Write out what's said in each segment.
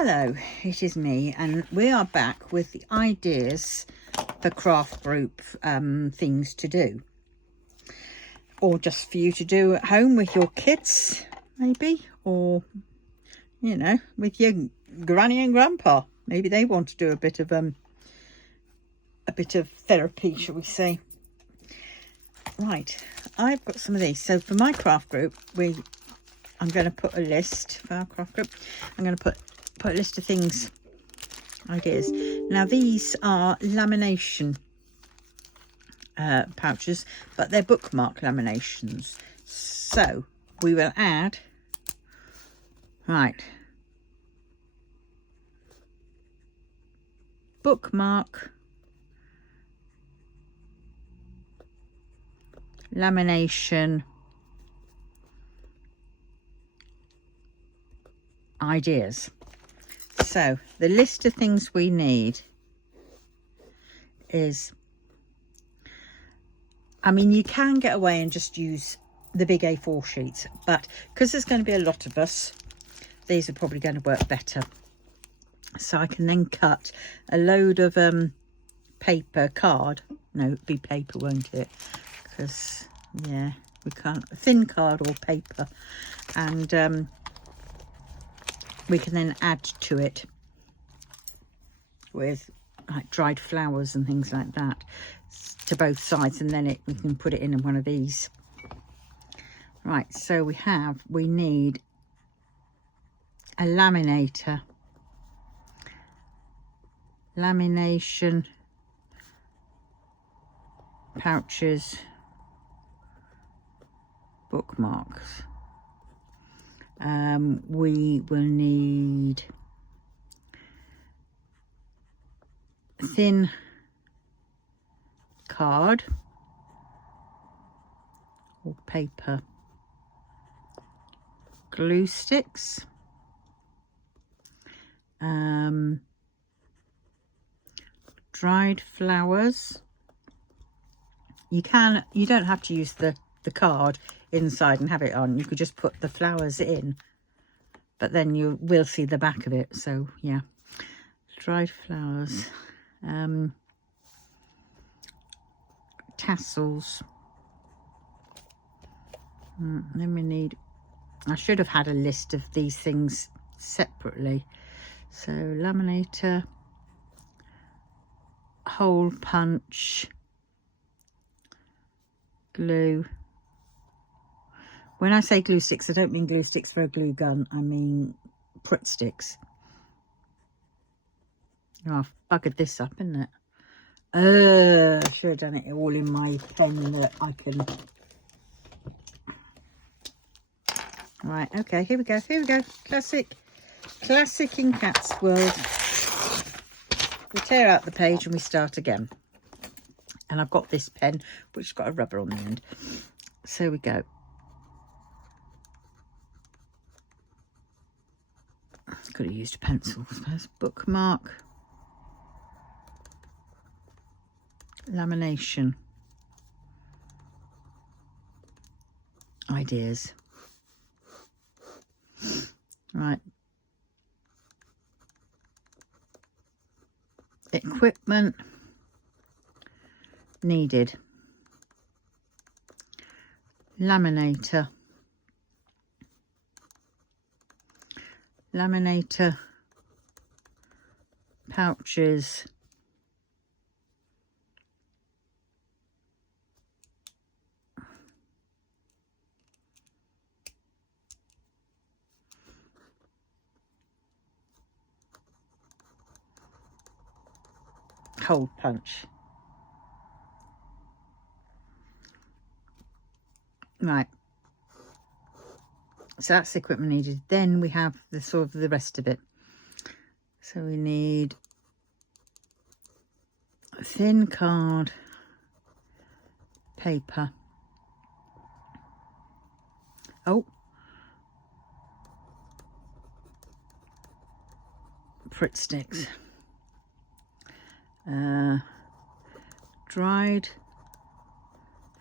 Hello, it is me, and we are back with the ideas for craft group things to do, or just for you to do at home with your kids maybe, or you know, with your granny and grandpa. Maybe they want to do a bit of therapy, shall we say. Right, I've got some of these. So for my craft group, I'm going to put a list for our craft group. I'm going to put a list of things, ideas. Now these are lamination pouches, but they're bookmark laminations. So we will add, right, bookmark lamination ideas. So the list of things we need is, I mean, you can get away and just use the big A4 sheets, but because there's going to be a lot of us, these are probably going to work better. So I can then cut a load of paper, card. No, it'd be paper, won't it? Because yeah, we can't, thin card or paper, and we can then add to it with like dried flowers and things like that to both sides, and then we can put it in one of these. Right, so we need a laminator, lamination pouches, bookmarks. We will need thin card or paper, glue sticks, dried flowers. You don't have to use the card inside and have it on. You could just put the flowers in, but then you will see the back of it. So yeah, dried flowers, tassels. Then we need, I should have had a list of these things separately. So laminator, hole punch, glue. When I say glue sticks, I don't mean glue sticks for a glue gun. I mean Pritt sticks. Oh, I've buggered this up, isn't it? I should have done it all in my pen that I can. Right, okay, here we go. Classic in Cat's World. We tear out the page and we start again. And I've got this pen, which has got a rubber on the end. So we go. Could have used a pencil, I suppose. Bookmark, lamination ideas. Right. Equipment needed. Laminator. Laminator pouches, hole punch. Right, so that's the equipment needed. Then we have the sort of the rest of it. So we need a thin card, paper. Oh, Pritt sticks, dried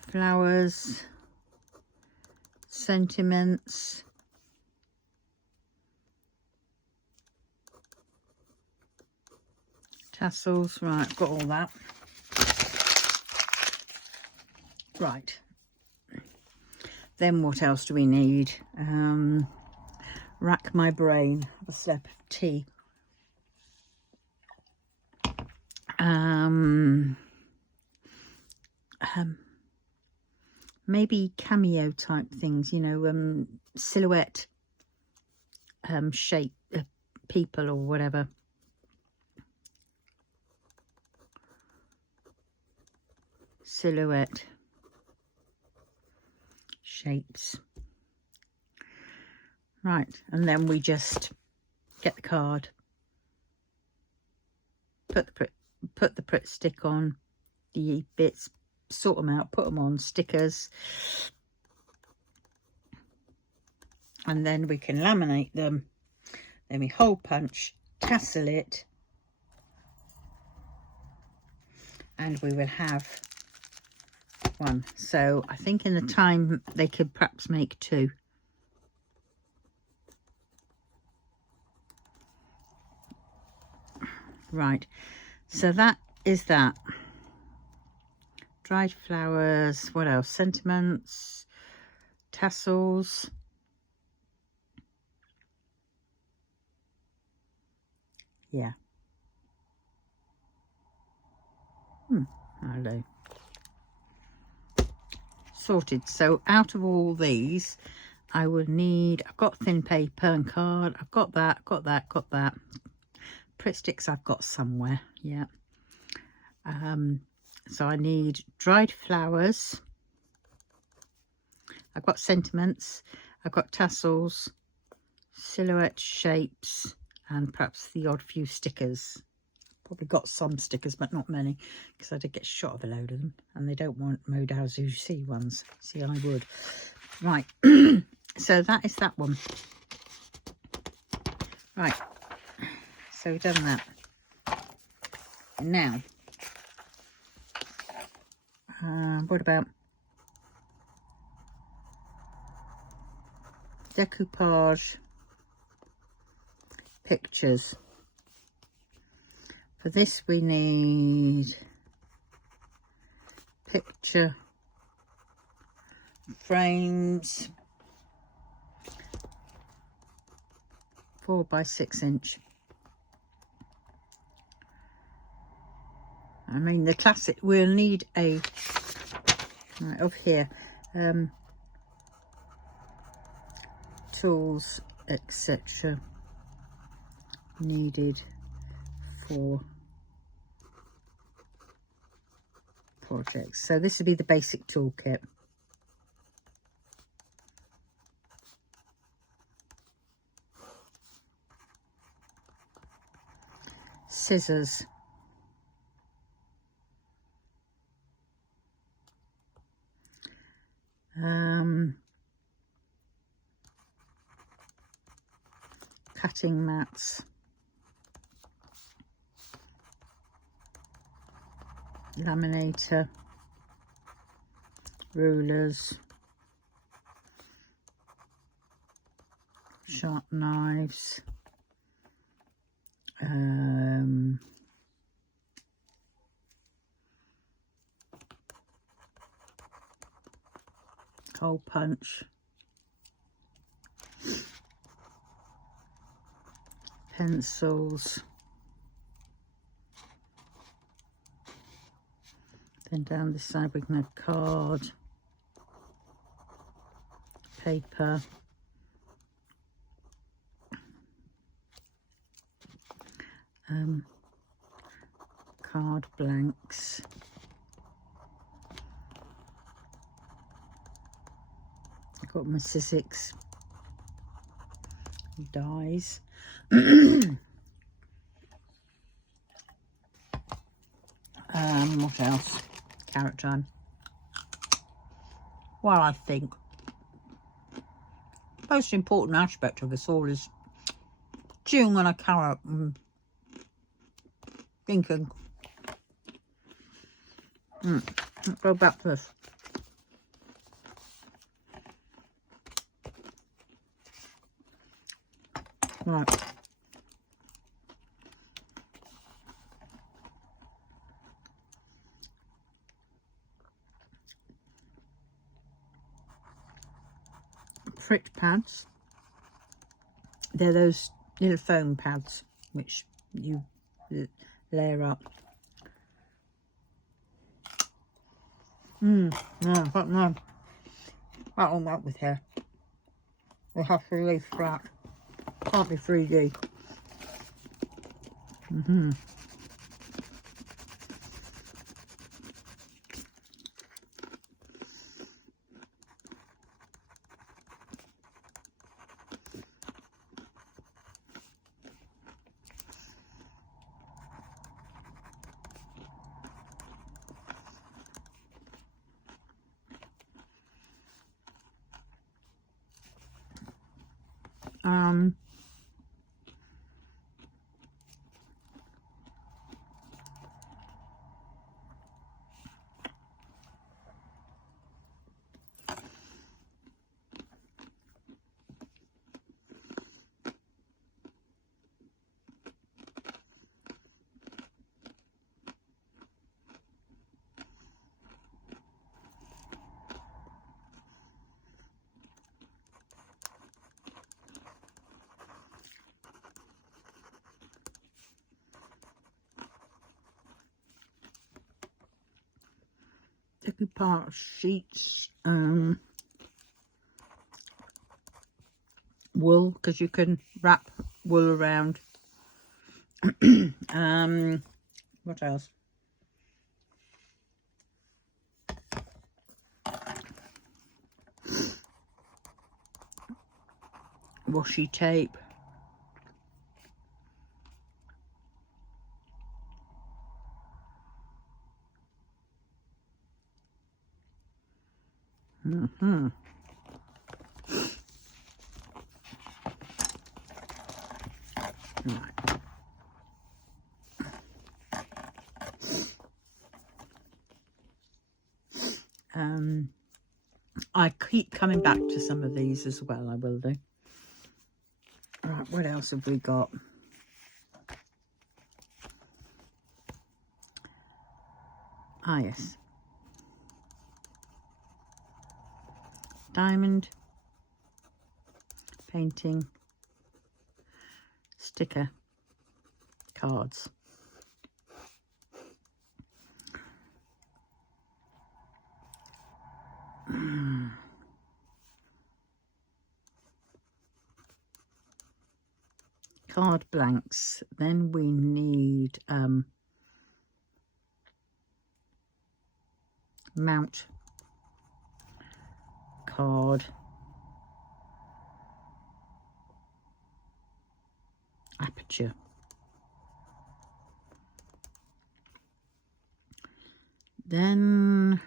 flowers, sentiments, tassels. Right, got all that. Right. Then what else do we need? Rack my brain. Have a slab of tea. Maybe cameo type things, you know, silhouette shape people or whatever. Silhouette shapes. Right, and then we just get the card, put the Pritt stick on the bits, sort them out, put them on stickers, and then we can laminate them. Then we hole punch, tassel it, and we will have one. So I think in the time they could perhaps make two. Right, so that is that. Dried flowers, what else? Sentiments, tassels. Yeah. Hello. Sorted. So out of all these, I will need, I've got thin paper and card, I've got that, got that. Pritt sticks I've got somewhere, yeah. So I need dried flowers, I've got sentiments, I've got tassels, silhouette shapes, and perhaps the odd few stickers. Probably got some stickers, but not many, because I did get shot of a load of them, and they don't want Modal Zuzi ones. See, I would. Right, so that is that one. Right, so we've done that. And now, what about decoupage pictures? For this we need picture frames, 4 by 6 inch. I mean the classic, we'll need a, right, of here, tools etc. needed for projects. So this would be the basic toolkit. Scissors, cutting mats, laminator, rulers, sharp knives, hole punch, pencils, then down this side we can have card, paper, card blanks, I've got my Sizzix dies. What else? Carrot time. Well, I think the most important aspect of this all is chewing on a carrot and thinking, let's go back to this. Right. frit pads. They're those little foam pads which you layer up. No, no. That won't work with hair. We'll have to leave flat. Can't be 3D. Take apart sheets, wool, because you can wrap wool around. What else? Washi tape. Right. I keep coming back to some of these as well. I will do. Right, what else have we got? Ah, yes. Diamond painting sticker cards. Card blanks. Then we need mount card, aperture. Then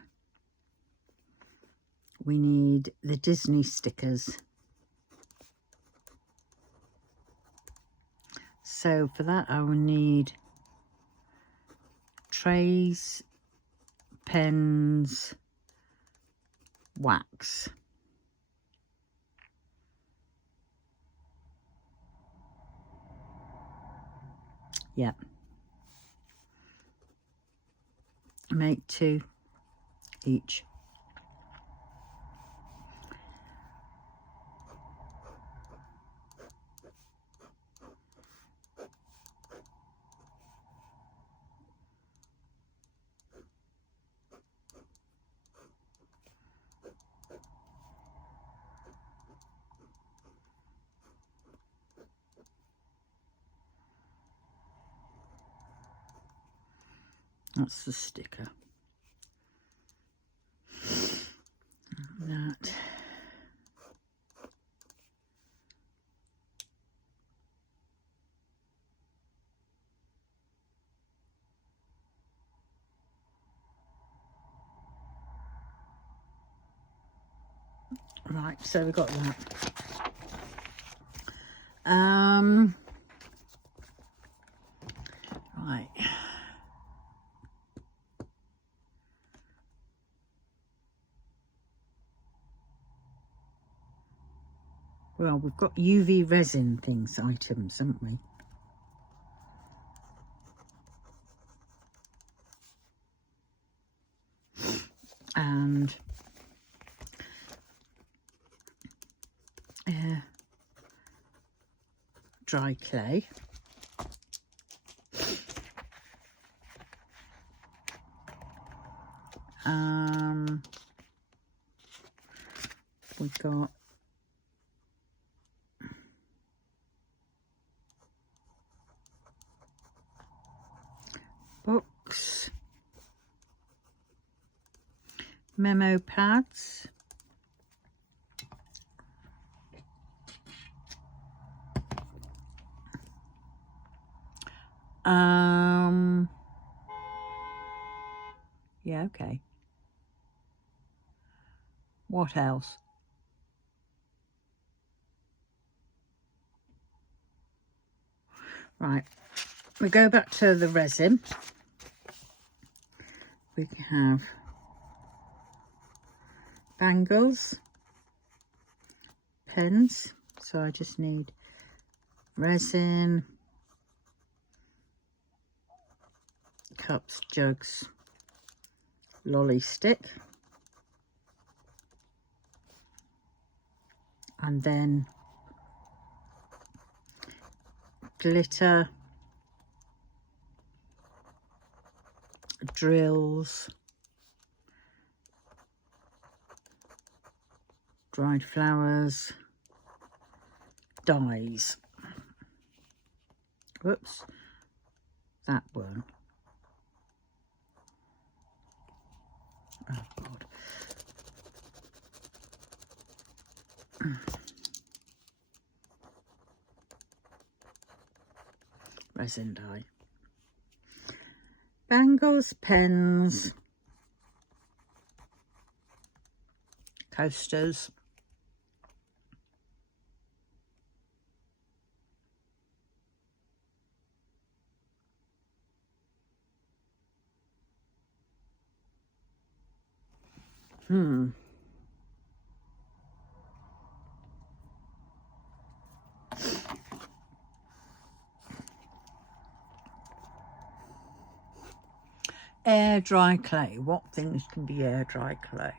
we need the Disney stickers. So for that I will need trays, pens, wax. Yeah. Make 2 each. That's the sticker. That. Right, so we got that. Right. Well, we've got UV resin items, haven't we? And dry clay. We've got books, memo pads, yeah, okay. What else? Right, we go back to the resin. We have bangles, pens, so I just need resin, cups, jugs, lolly stick, and then glitter, drills, dried flowers, dyes. Whoops, that one. Oh God. Resin dye. Bangles, pens, coasters, air dry clay. What things can be air dry clay?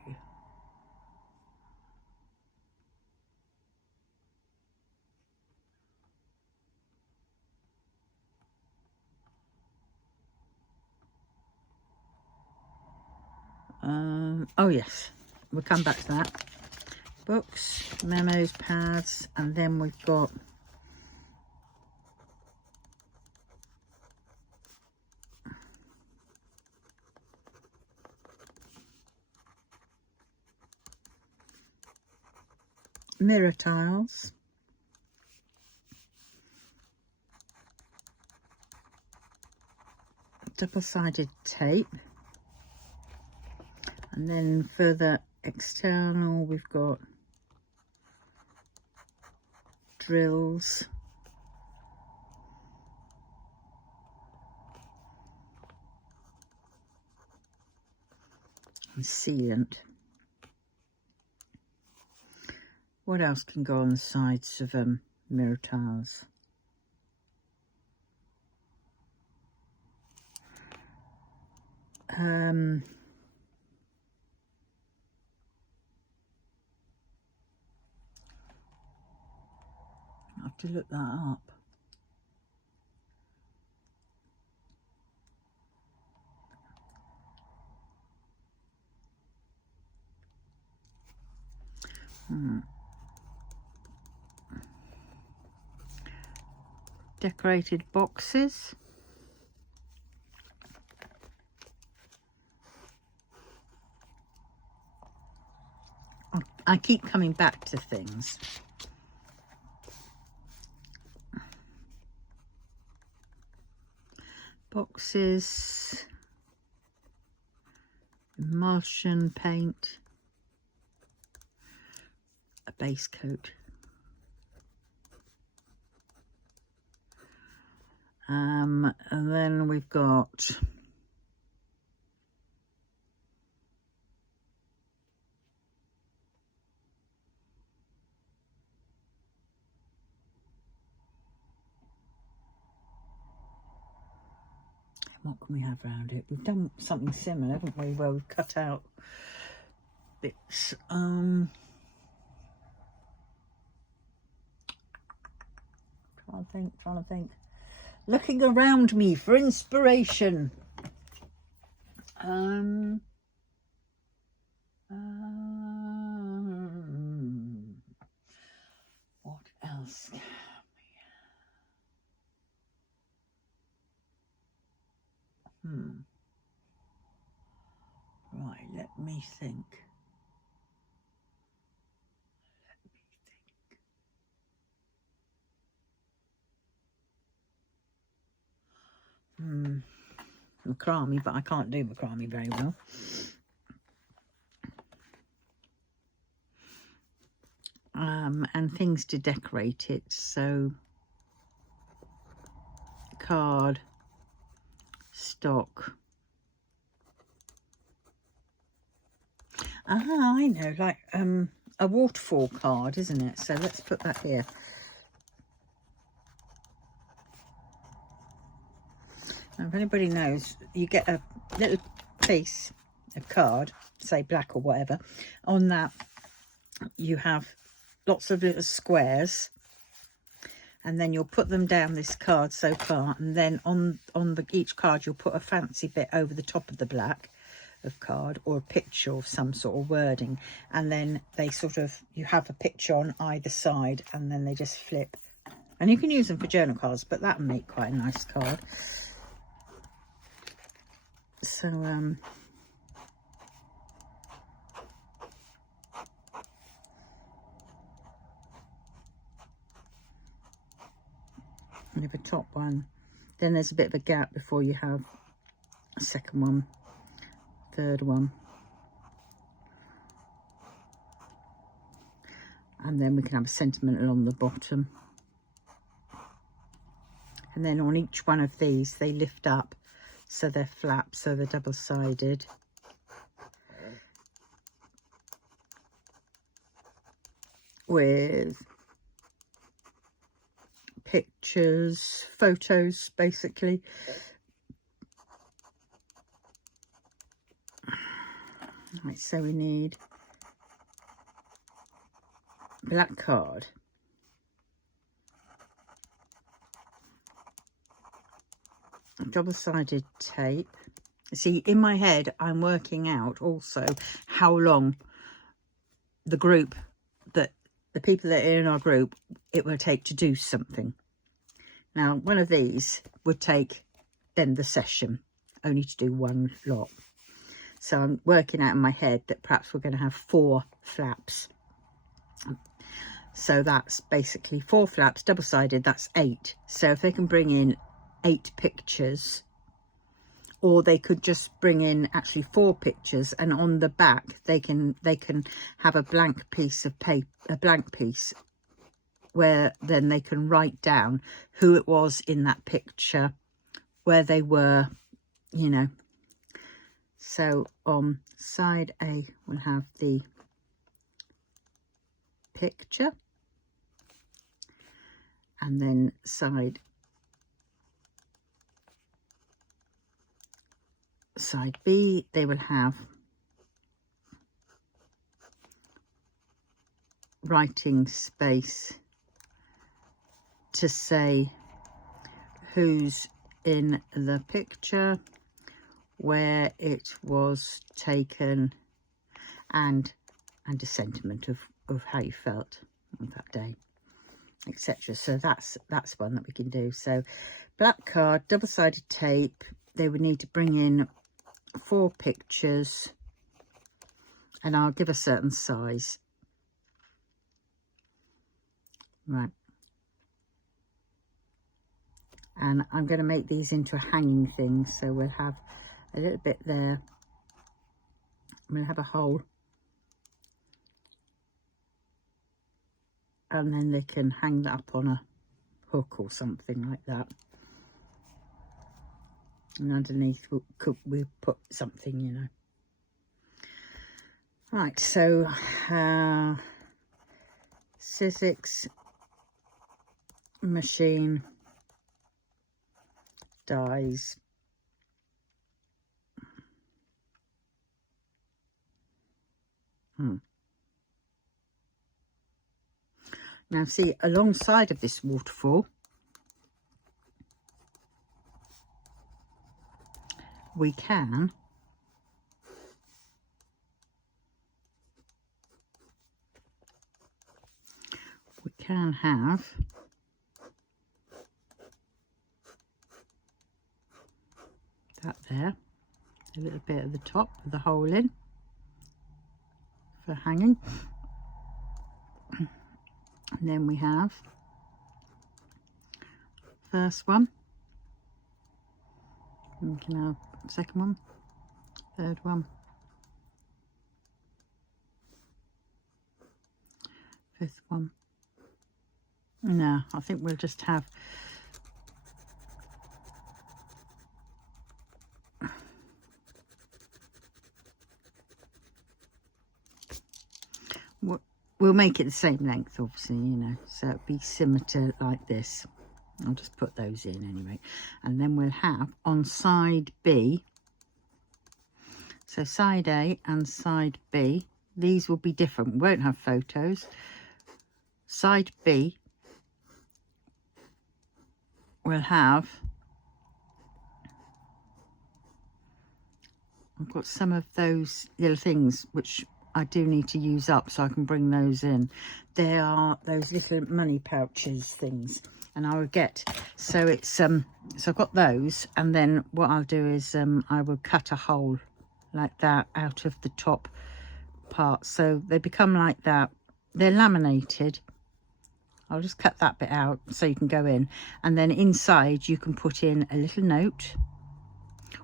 Oh yes, we'll come back to that. Books, memos, pads, and then we've got mirror tiles, double-sided tape, and then for the external we've got drills, and sealant. What else can go on the sides of mirror tiles? I have to look that up. Decorated boxes. I keep coming back to things. Boxes, emulsion paint, a base coat, and then we've got what can we have around it? We've done something similar, haven't we, where we've cut out bits. Trying to to think. Looking around me for inspiration. What else can we... Right, let me think. Macrame, but I can't do macrame very well. And things to decorate it, so card, stock. I know, like a waterfall card, isn't it? So let's put that here. Now, if anybody knows, you get a little piece of card, say black or whatever. On that, you have lots of little squares, and then you'll put them down this card so far, and then on each card you'll put a fancy bit over the top of the black of card, or a picture of some sort of wording, and then they sort of, you have a picture on either side, and then they just flip, and you can use them for journal cards, but that would make quite a nice card. So and have a top one, then there's a bit of a gap before you have a second one, third one, and then we can have a sentimental on the bottom, and then on each one of these they lift up, so they're flaps, so they're double-sided. With pictures, photos, basically. Right, so we need black card, double-sided tape. See, in my head I'm working out also how long the group, that the people that are in our group, it will take to do something. Now, one of these would take then the session only to do one lot. So I'm working out in my head that perhaps we're going to have 4 flaps. So that's basically 4 flaps, double-sided, that's 8. So if they can bring in 8 pictures, or they could just bring in actually 4 pictures, and on the back they can have a blank piece of paper, a blank piece, where then they can write down who it was in that picture, where they were, you know. So on side A we'll have the picture, and then side B they will have writing space to say who's in the picture, where it was taken, and a sentiment of how you felt on that day, etc. So that's one that we can do. So black card, double-sided tape, they would need to bring in 4 pictures, and I'll give a certain size. Right. And I'm going to make these into a hanging thing, so we'll have a little bit there. I'm going to have a hole, and then they can hang that up on a hook or something like that. And underneath we put something, you know. Right, so Sizzix machine dies. Now see, alongside of this waterfall we can have that there, a little bit at the top with the hole in for hanging, and then we have first one, and we can have second one, third one, fifth one. No, I think we'll just have we'll make it the same length, obviously, you know, so it'll be similar to like this. I'll just put those in anyway, and then we'll have on side B, so side A and side B, these will be different, we won't have photos. Side B we'll have, I've got some of those little things which I do need to use up, so I can bring those in. They are those little money pouches things, and I will get, so it's so I've got those, and then what I'll do is I will cut a hole like that out of the top part, so they become like that. They're laminated. I'll just cut that bit out so you can go in, and then inside you can put in a little note,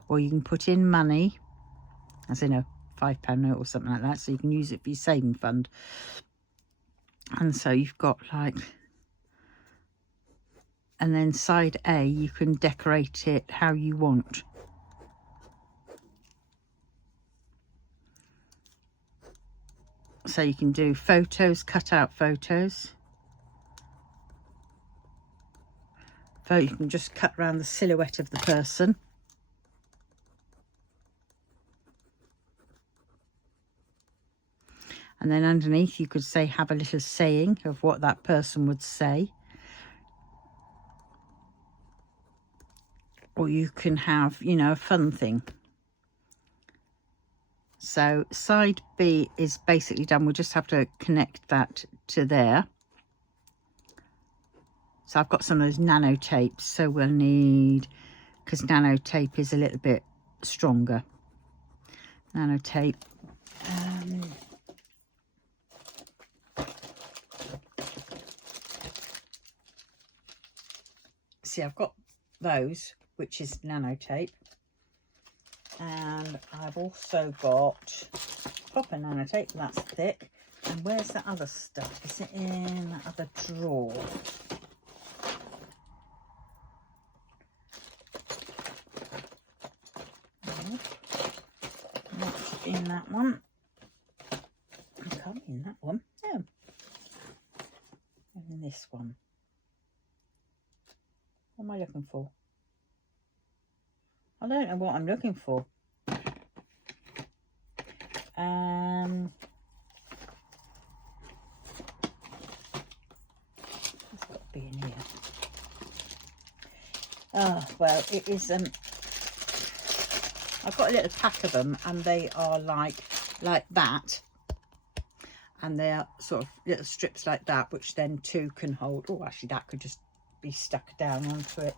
or you can put in money, as in a £5 note or something like that, so you can use it for your saving fund. And so you've got like, and then side A you can decorate it how you want. So you can do photos, cut out photos. So you can just cut around the silhouette of the person. And then underneath you could say, have a little saying of what that person would say. Or you can have, you know, a fun thing. So side B is basically done. We'll just have to connect that to there. So I've got some of those nano tapes, so we'll need, because nano tape is a little bit stronger. Nano tape. See, I've got those, which is nano tape. And I've also got proper nano tape, that's thick. And where's that other stuff? Is it in that other drawer? In that one. I can't be in that one. No. And in this one. What am I looking for? I don't know what I'm looking for. It's got to be in here. Oh, well, it is I've got a little pack of them, and they are like that, and they're sort of little strips like that, which then two can hold. Oh, actually that could just be stuck down onto it.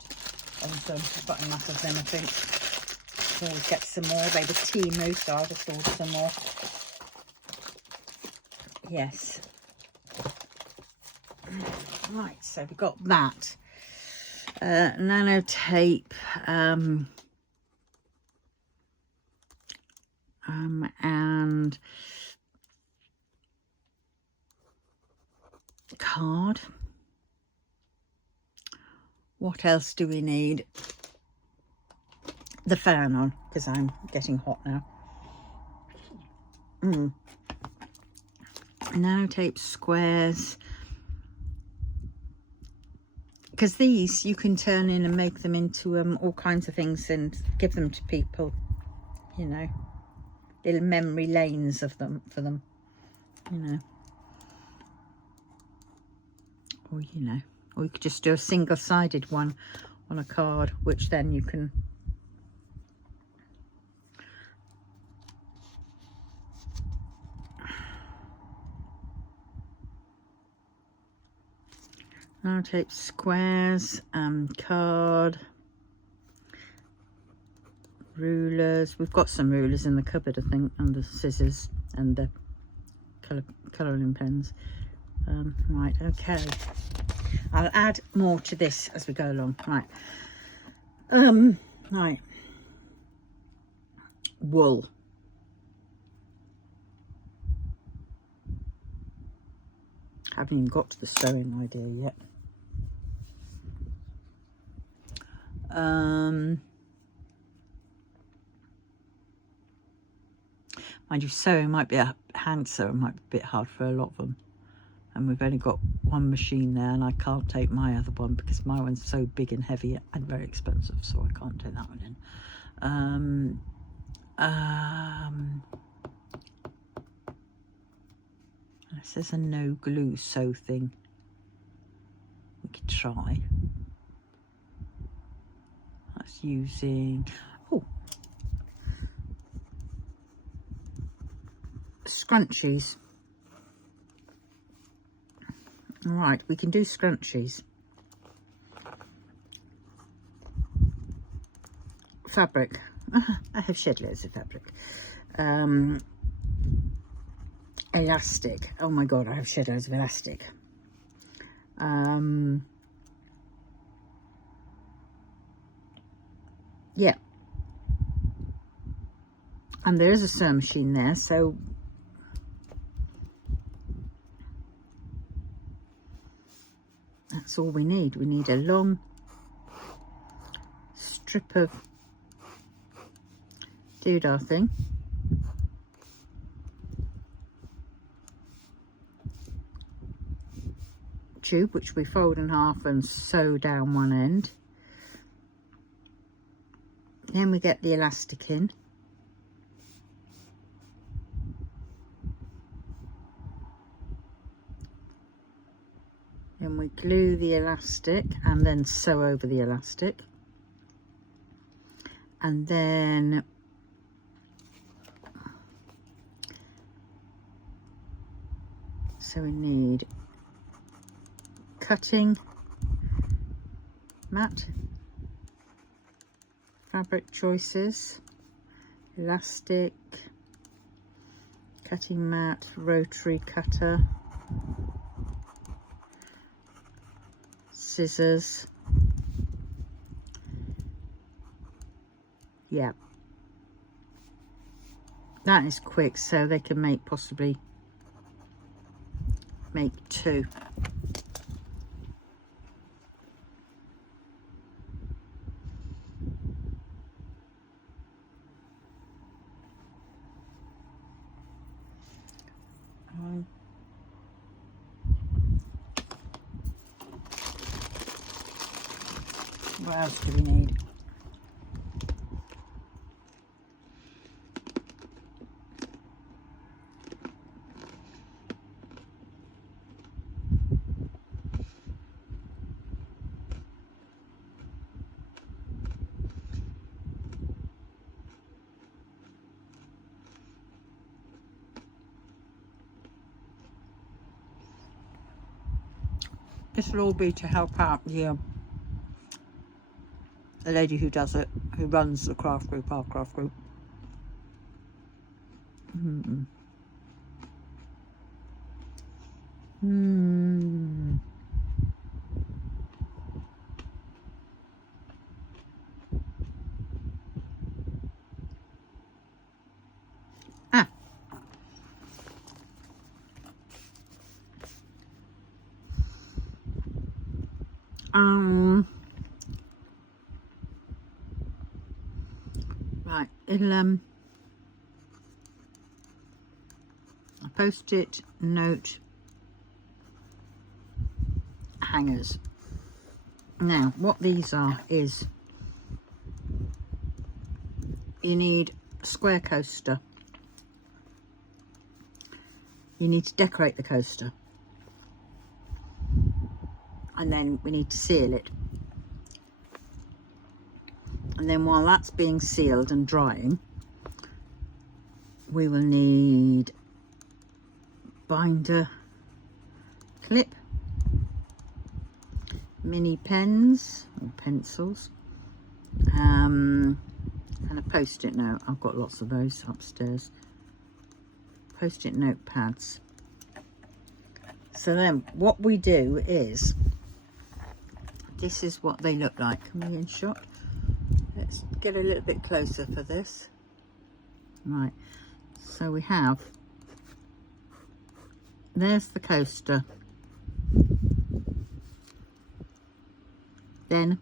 I've got enough of them, I think. Always get some more. They were Temu, so I'll just order some more. Yes. Right, so we've got that. Nano tape. And card. What else do we need? The fan on, because I'm getting hot now. Nano tape squares, because these you can turn in and make them into all kinds of things and give them to people, you know. Little memory lanes of them for them, you know. Or, you know, or you could just do a single-sided one on a card, which then you can I'll take squares, card, rulers. We've got some rulers in the cupboard, I think, and the scissors and the colouring pens. Right, okay. I'll add more to this as we go along. Right. Right. Wool. Haven't even got to the sewing idea yet. Mind you, sewing might be hand sewing might be a bit hard for a lot of them, and we've only got one machine there, and I can't take my other one because my one's so big and heavy and very expensive, so I can't take that one in. Unless there's a no glue sew thing, we could try. That's using, oh, scrunchies. All right, we can do scrunchies. Fabric. I have shed loads of fabric. Elastic. Oh my god, I have shed loads of elastic. Yeah. And there is a sewing machine there, so that's all we need. We need a long strip of doodah thing. Tube, which we fold in half and sew down one end. Then we get the elastic in. Then we glue the elastic and then sew over the elastic. And then so we need cutting mat, fabric choices, elastic, cutting mat, rotary cutter, scissors. Yeah, that is quick, so they can make possibly make two. What else do we need? This will all be to help out the lady who does it, who runs the craft group, our craft group. Right, it'll a post-it note hangers. Now, what these are is you need a square coaster. You need to decorate the coaster. And then we need to seal it. And then while that's being sealed and drying, we will need binder clip, mini pens or pencils, and a post-it note. I've got lots of those upstairs. Post-it note pads. So then what we do is, this is what they look like. Can we in shot? Let's get a little bit closer for this. Right, so we have, there's the coaster. Then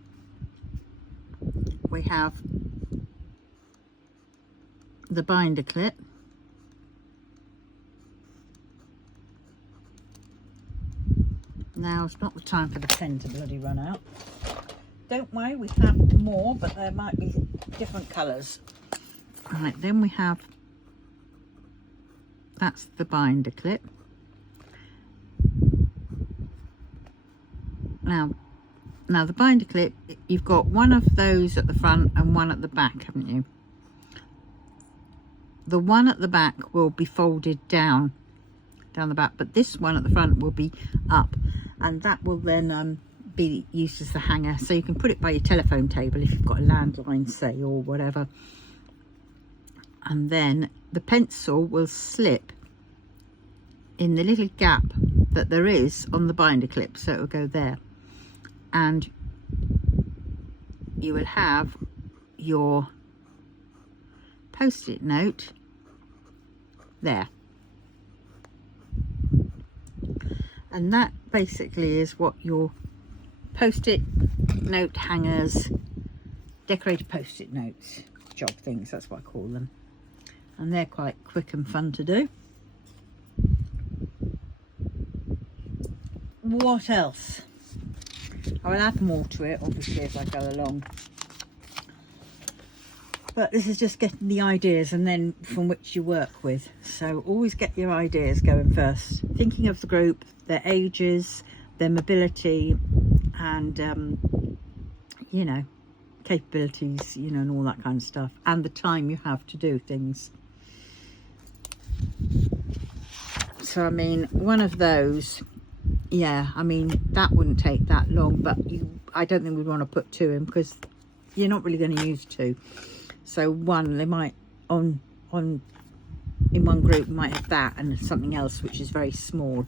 we have the binder clip. Now it's not the time for the pen to bloody run out. Don't worry, we have more, but there might be different colours. Right, then we have, that's the binder clip. Now the binder clip, you've got one of those at the front and one at the back, haven't you? The one at the back will be folded down the back, but this one at the front will be up, and that will then be used as the hanger, so you can put it by your telephone table if you've got a landline, say, or whatever. And then the pencil will slip in the little gap that there is on the binder clip, so it will go there, and you will have your post-it note there. And that basically is what your post-it note hangers, decorated post-it notes, job things, that's what I call them. And they're quite quick and fun to do. What else? I will add more to it, obviously, as I go along. But this is just getting the ideas and then from which you work with. So always get your ideas going first. Thinking of the group, their ages, their mobility, and you know, capabilities, you know, and all that kind of stuff, and the time you have to do things. So I mean, one of those, yeah, I mean, that wouldn't take that long, but I don't think we'd want to put two in, because you're not really going to use two. So one, they might in one group might have that and something else which is very small.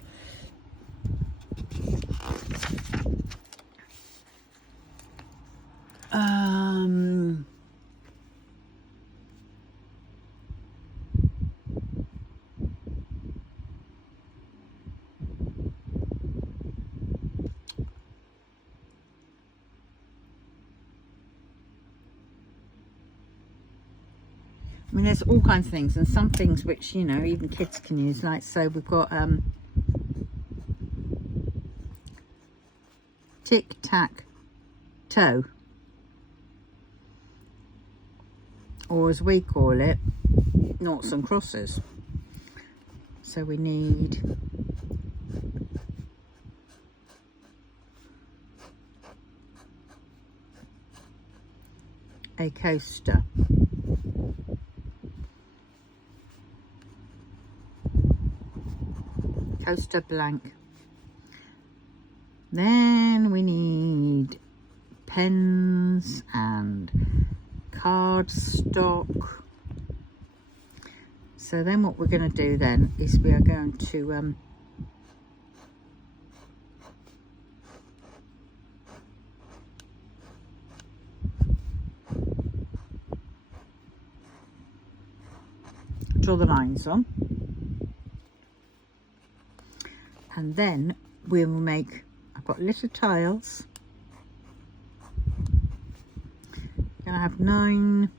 I mean, there's all kinds of things, and some things which, you know, even kids can use. Like, so we've got tic-tac-toe, or as we call it, noughts and crosses. So we need a coaster. Coaster blank. Then we need pens and cardstock. So then what we're going to do then is we are going to draw the lines on. And then we will make, I've got little tiles. I'm going to have 9,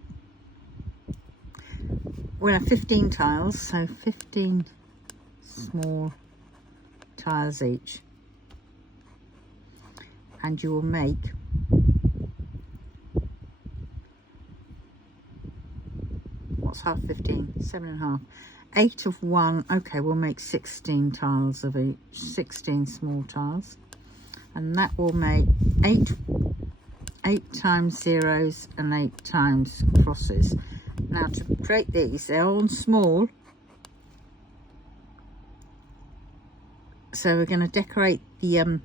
we'll have 15 tiles, so 15 small tiles each. And you will make what's half 15? 7.5. 8 of one. Okay, we'll make 16 tiles of each, 16 small tiles, and that will make 8 times zeros and 8 times crosses. Now to create these, they're all small, so we're going to decorate the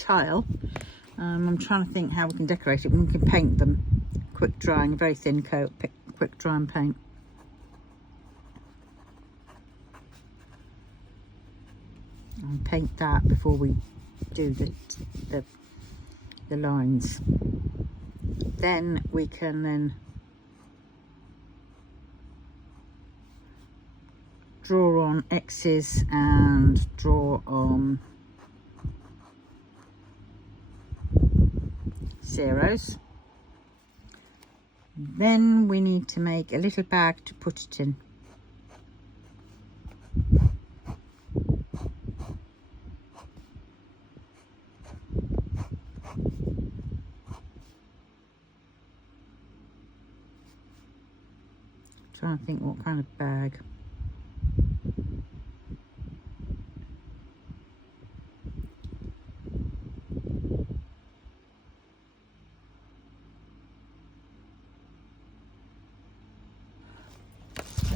tile. I'm trying to think how we can decorate it. We can paint them, quick drying, a very thin coat, quick dry and paint. And paint that before we do the lines. Then we can draw on X's and draw on zeros. Then we need to make a little bag to put it in. Trying to think what kind of bag.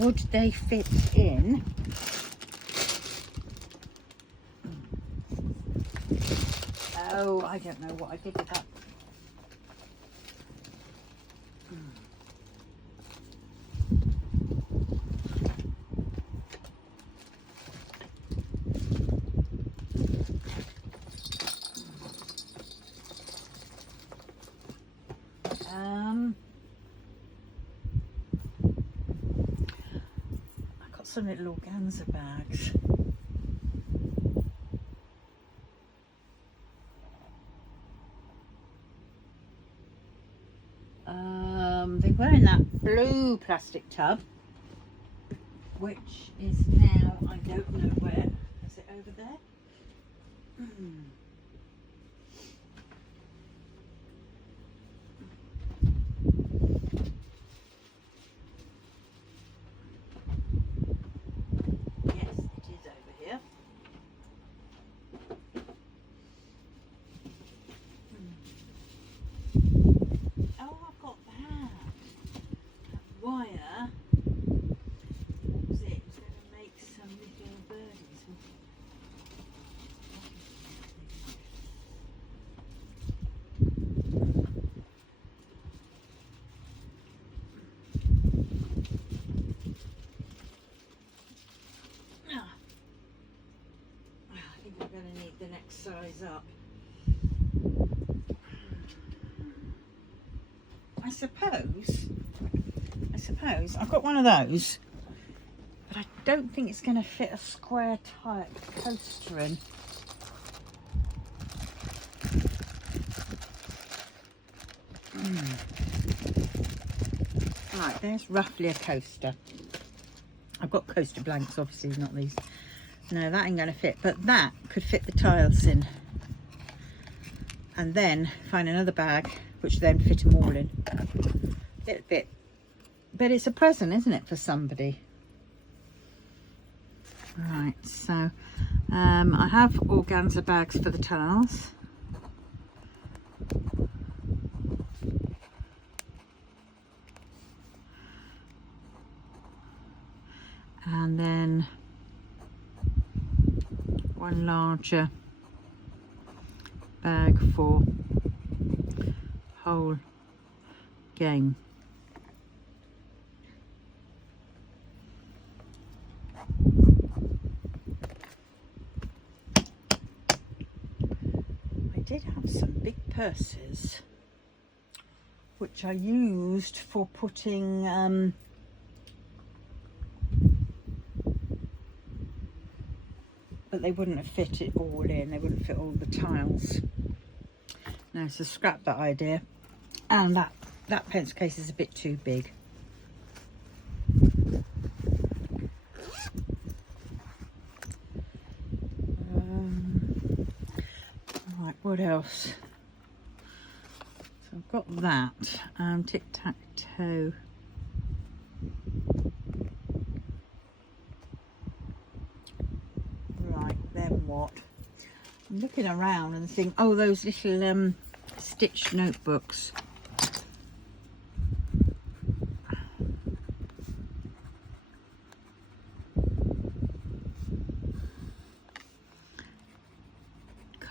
Would they fit in? Oh, I don't know what I did with that. I got some little organza bags. They were in that blue plastic tub, which is now, I don't know where. Is it over there? Yes, it is over here. Oh, I've got that wire. What was it? It was going to make some little birdies. I think I'm going to need the next size up. I suppose I've got one of those, but I don't think it's going to fit a square type coaster in. Right, there's roughly a coaster. I've got coaster blanks, obviously, not these. No, that ain't going to fit, but that could fit the tiles in. And then find another bag which then fit them all in. A little bit, but it's a present, isn't it, for somebody? Right, so I have organza bags for the tiles. And then one larger bag for whole game. I did have some big purses which I used for putting but they wouldn't have fit it all in, they wouldn't fit all the tiles. No, so scrap that idea. And that pencil case is a bit too big. Right, what else? So I've got that. Tic-tac-toe. Right, then what? I'm looking around and think, oh, those little stitched notebooks.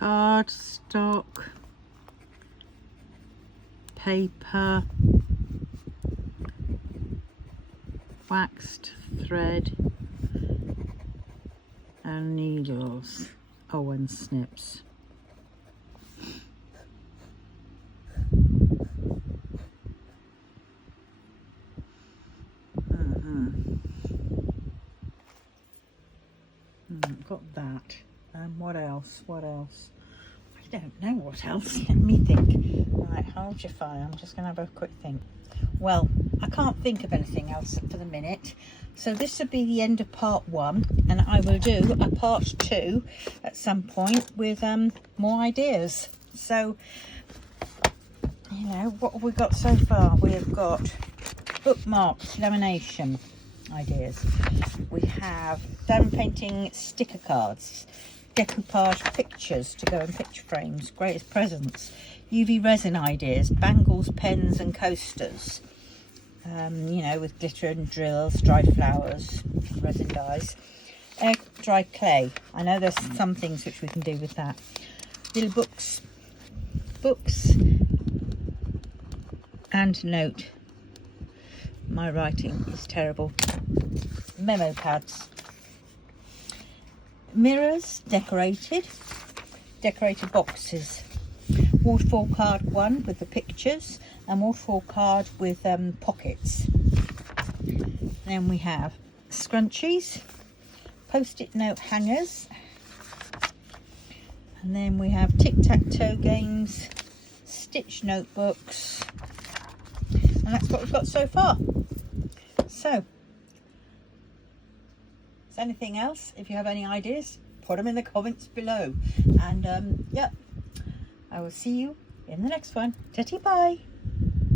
cardstock, paper, waxed thread and needles. Oh, and snips. Got that. What else? What else? I don't know what else. Let me think. Right, hold your fire. I'm just going to have a quick think. Well, I can't think of anything else for the minute. So this will be the end of part 1, and I will do a part 2 at some point with more ideas. So, you know, what have we got so far? We have got bookmarks, lamination ideas. We have diamond painting sticker cards, decoupage pictures to go in picture frames, greatest presents, UV resin ideas, bangles, pens and coasters, you know, with glitter and drills, dried flowers, resin dyes, dried clay. I know there's some things which we can do with that. Little books and note. My writing is terrible. Memo pads, mirrors, decorated boxes, waterfall card 1 with the pictures, and waterfall card with pockets. Then we have scrunchies, post-it note hangers, and then we have tic-tac-toe games, stitch notebooks, and that's what we've got so far. So, is anything else? If you have any ideas, put them in the comments below. And yeah, I will see you in the next one. Tatty bye.